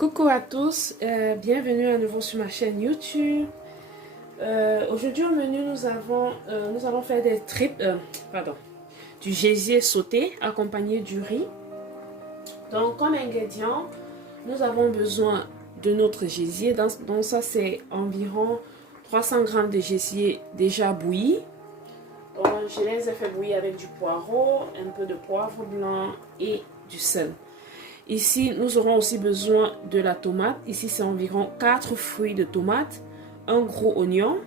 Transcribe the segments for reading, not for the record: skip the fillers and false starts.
Coucou à tous, bienvenue à nouveau sur ma chaîne YouTube. Aujourd'hui au menu nous allons faire des du gésier sauté accompagné du riz. Donc comme ingrédient, nous avons besoin de notre gésier. Donc ça c'est environ 300 g de gésier déjà bouilli. Donc je les ai fait bouillir avec du poireau, un peu de poivre blanc et du sel. Ici, nous aurons aussi besoin de la tomate. Ici, c'est environ 4 fruits de tomate, un gros oignon.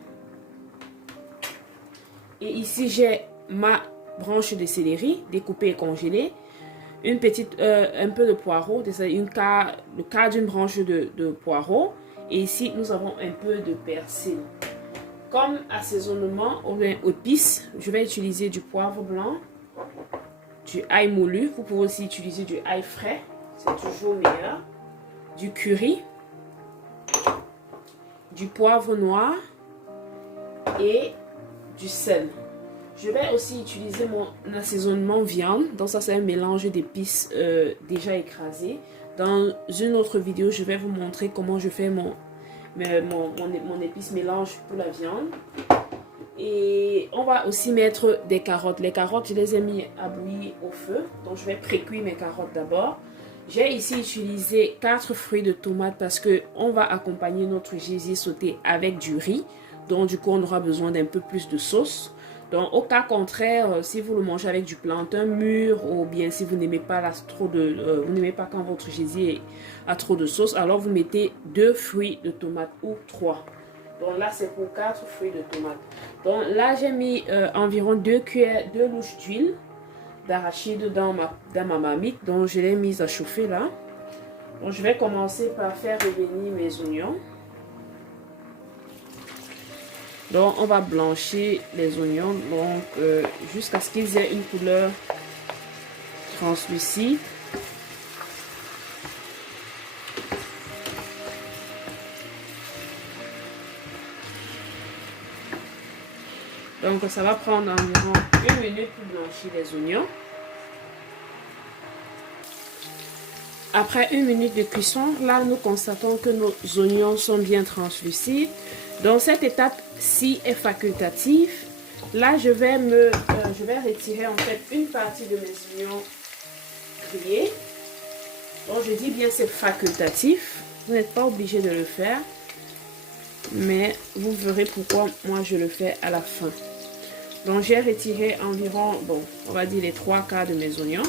Et ici, j'ai ma branche de céleri découpée et congelée. Un peu de poireau, le quart d'une branche de poireau. Et ici, nous avons un peu de persil. Comme assaisonnement ou bien épices, je vais utiliser du poivre blanc, du ail moulu. Vous pouvez aussi utiliser du ail frais. C'est toujours meilleur. Du curry, du poivre noir et du sel. Je vais aussi utiliser mon assaisonnement viande. Donc ça c'est un mélange d'épices déjà écrasé. Dans une autre vidéo, je vais vous montrer comment je fais mon épice mélange pour la viande. Et on va aussi mettre des carottes. Les carottes, je les ai mis à bouillir au feu. Donc je vais pré-cuire mes carottes d'abord. J'ai ici utilisé 4 fruits de tomate parce qu'on va accompagner notre gésier sauté avec du riz. Donc du coup, on aura besoin d'un peu plus de sauce. Donc au cas contraire, si vous le mangez avec du plantain mûr ou bien si vous n'aimez pas vous n'aimez pas quand votre gésier a trop de sauce, alors vous mettez 2 fruits de tomate ou 3. Donc là, c'est pour 4 fruits de tomate. Donc là, j'ai mis environ 2 louches d'huile d'arachide dans ma marmite. Donc je l'ai mise à chauffer là. Donc je vais commencer par faire revenir mes oignons. Donc on va blanchir les oignons jusqu'à ce qu'ils aient une couleur translucide. Donc ça va prendre environ 1 minute pour blanchir les oignons. Après 1 minute de cuisson, là nous constatons que nos oignons sont bien translucides. Donc cette étape-ci est facultative. Là je vais retirer en fait une partie de mes oignons grillés. Donc je dis bien c'est facultatif. Vous n'êtes pas obligé de le faire. Mais vous verrez pourquoi moi je le fais à la fin. Donc j'ai retiré environ, on va dire les 3/4 de mes oignons.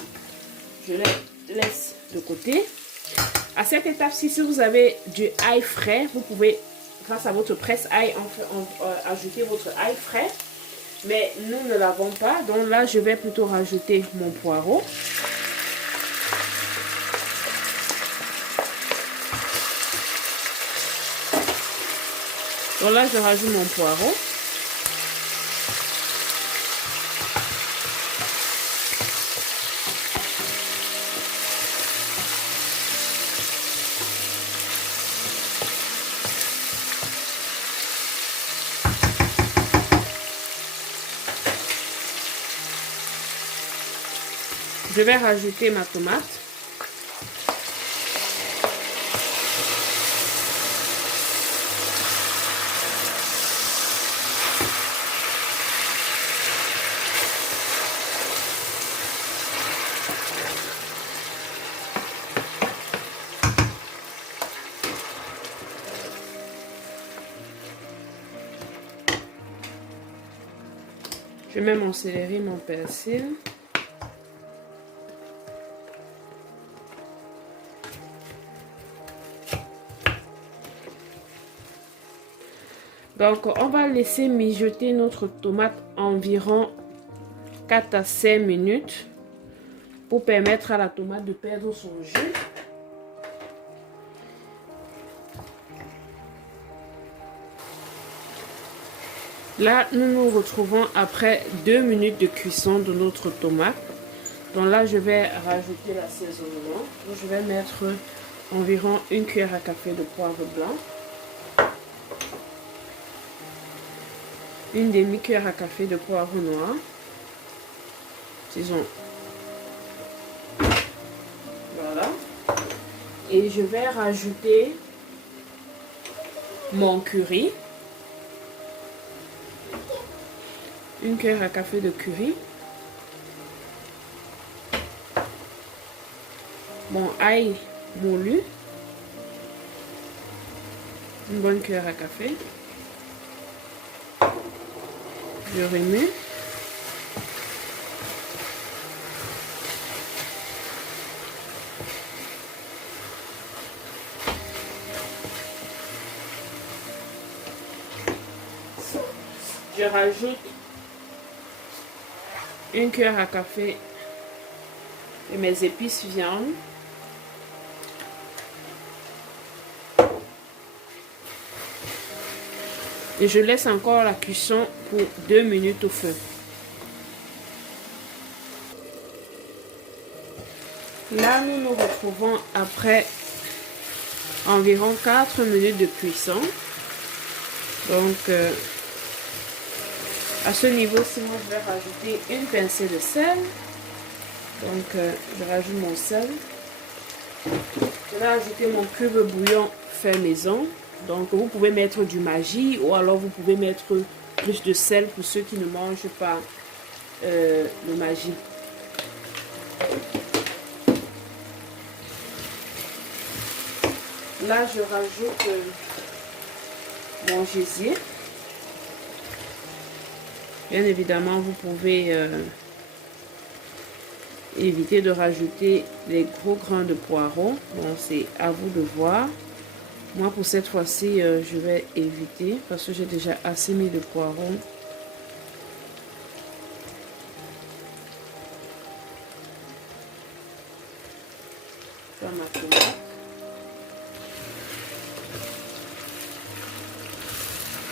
Je les laisse de côté. À cette étape-ci, si vous avez du ail frais, vous pouvez, grâce à votre presse ail, ajouter votre ail frais. Mais nous ne l'avons pas. Donc là, je vais plutôt rajouter mon poireau. Donc là, je rajoute mon poireau. Je vais rajouter ma tomate. Je mets mon céleri, mon persil. Donc, on va laisser mijoter notre tomate environ 4 à 5 minutes pour permettre à la tomate de perdre son jus. Là, nous nous retrouvons après 2 minutes de cuisson de notre tomate. Donc là, je vais rajouter l'assaisonnement. Je vais mettre environ 1 cuillère à café de poivre blanc. 1 demi-cuillère à café de poivre noir. Disons. Voilà. Et je vais rajouter mon curry. Une cuillère à café de curry. Mon ail moulu. Une bonne cuillère à café. Je remue. Je rajoute une cuillère à café de mes épices viande. Et je laisse encore la cuisson pour 2 minutes au feu. Là, nous nous retrouvons après environ 4 minutes de cuisson. Donc, à ce niveau-ci, moi, je vais rajouter une pincée de sel. Donc, je rajoute mon sel. Je vais ajouter mon cube bouillon fait maison. Donc, vous pouvez mettre du Maggi ou alors vous pouvez mettre plus de sel pour ceux qui ne mangent pas le Maggi. Là, je rajoute mon gésier. Bien évidemment, vous pouvez éviter de rajouter les gros grains de poireaux. Bon, c'est à vous de voir. Moi, pour cette fois-ci, je vais éviter parce que j'ai déjà assez mis de poireaux. Dans ma tomate.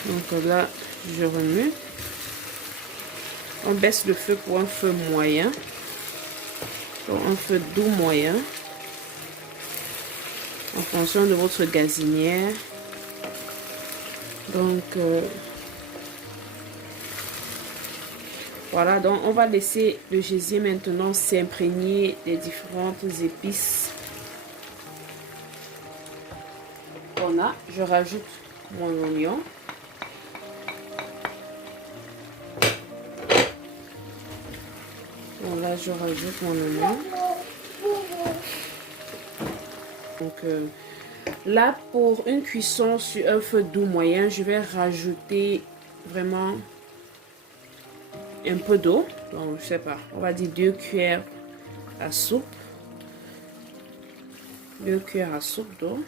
Donc là, je remue. On baisse le feu pour un feu moyen. Donc un feu doux moyen. En fonction de votre gazinière. Donc voilà, donc on va laisser le gésier maintenant s'imprégner des différentes épices qu'on a. Je rajoute mon oignon. Donc là, je rajoute mon oignon. Donc là, pour une cuisson sur un feu doux moyen, je vais rajouter vraiment un peu d'eau. Donc, je sais pas, on va dire 2 cuillères à soupe. 2 cuillères à soupe d'eau.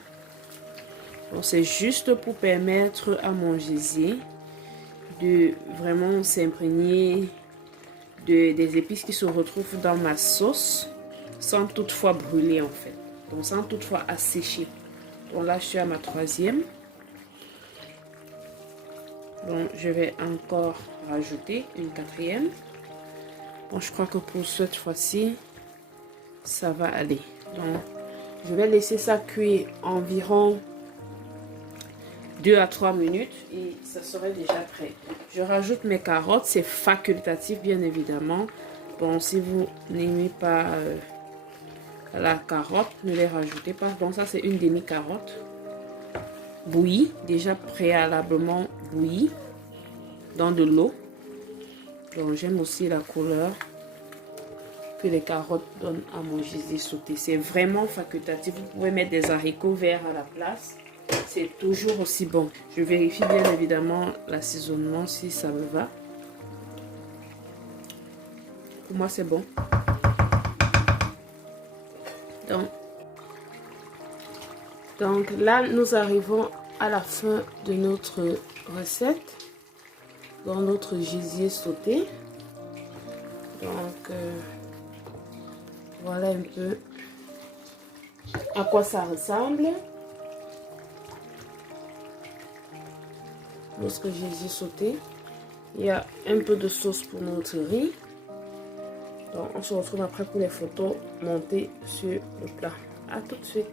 Donc, c'est juste pour permettre à mon gésier de vraiment s'imprégner des épices qui se retrouvent dans ma sauce sans toutefois brûler en fait. Donc, sans toutefois assécher. Donc là, je suis à ma 3e. Donc, je vais encore rajouter une 4e. Bon, je crois que pour cette fois-ci, ça va aller. Donc, je vais laisser ça cuire environ 2 à 3 minutes et ça serait déjà prêt. Je rajoute mes carottes. C'est facultatif, bien évidemment. Bon, si vous n'aimez pas la carotte, ne les rajoutez pas. Donc ça, c'est une demi-carotte bouillie, déjà préalablement bouillie dans de l'eau. Donc j'aime aussi la couleur que les carottes donnent à mon gésier sauté. C'est vraiment facultatif. Vous pouvez mettre des haricots verts à la place. C'est toujours aussi bon. Je vérifie bien évidemment l'assaisonnement si ça me va. Pour moi, c'est bon. Donc là, nous arrivons à la fin de notre recette. Dans notre gésier sauté. Donc, voilà un peu à quoi ça ressemble. Notre gésier sauté. Il y a un peu de sauce pour notre riz. Donc, on se retrouve après pour les photos montées sur le plat. À tout de suite.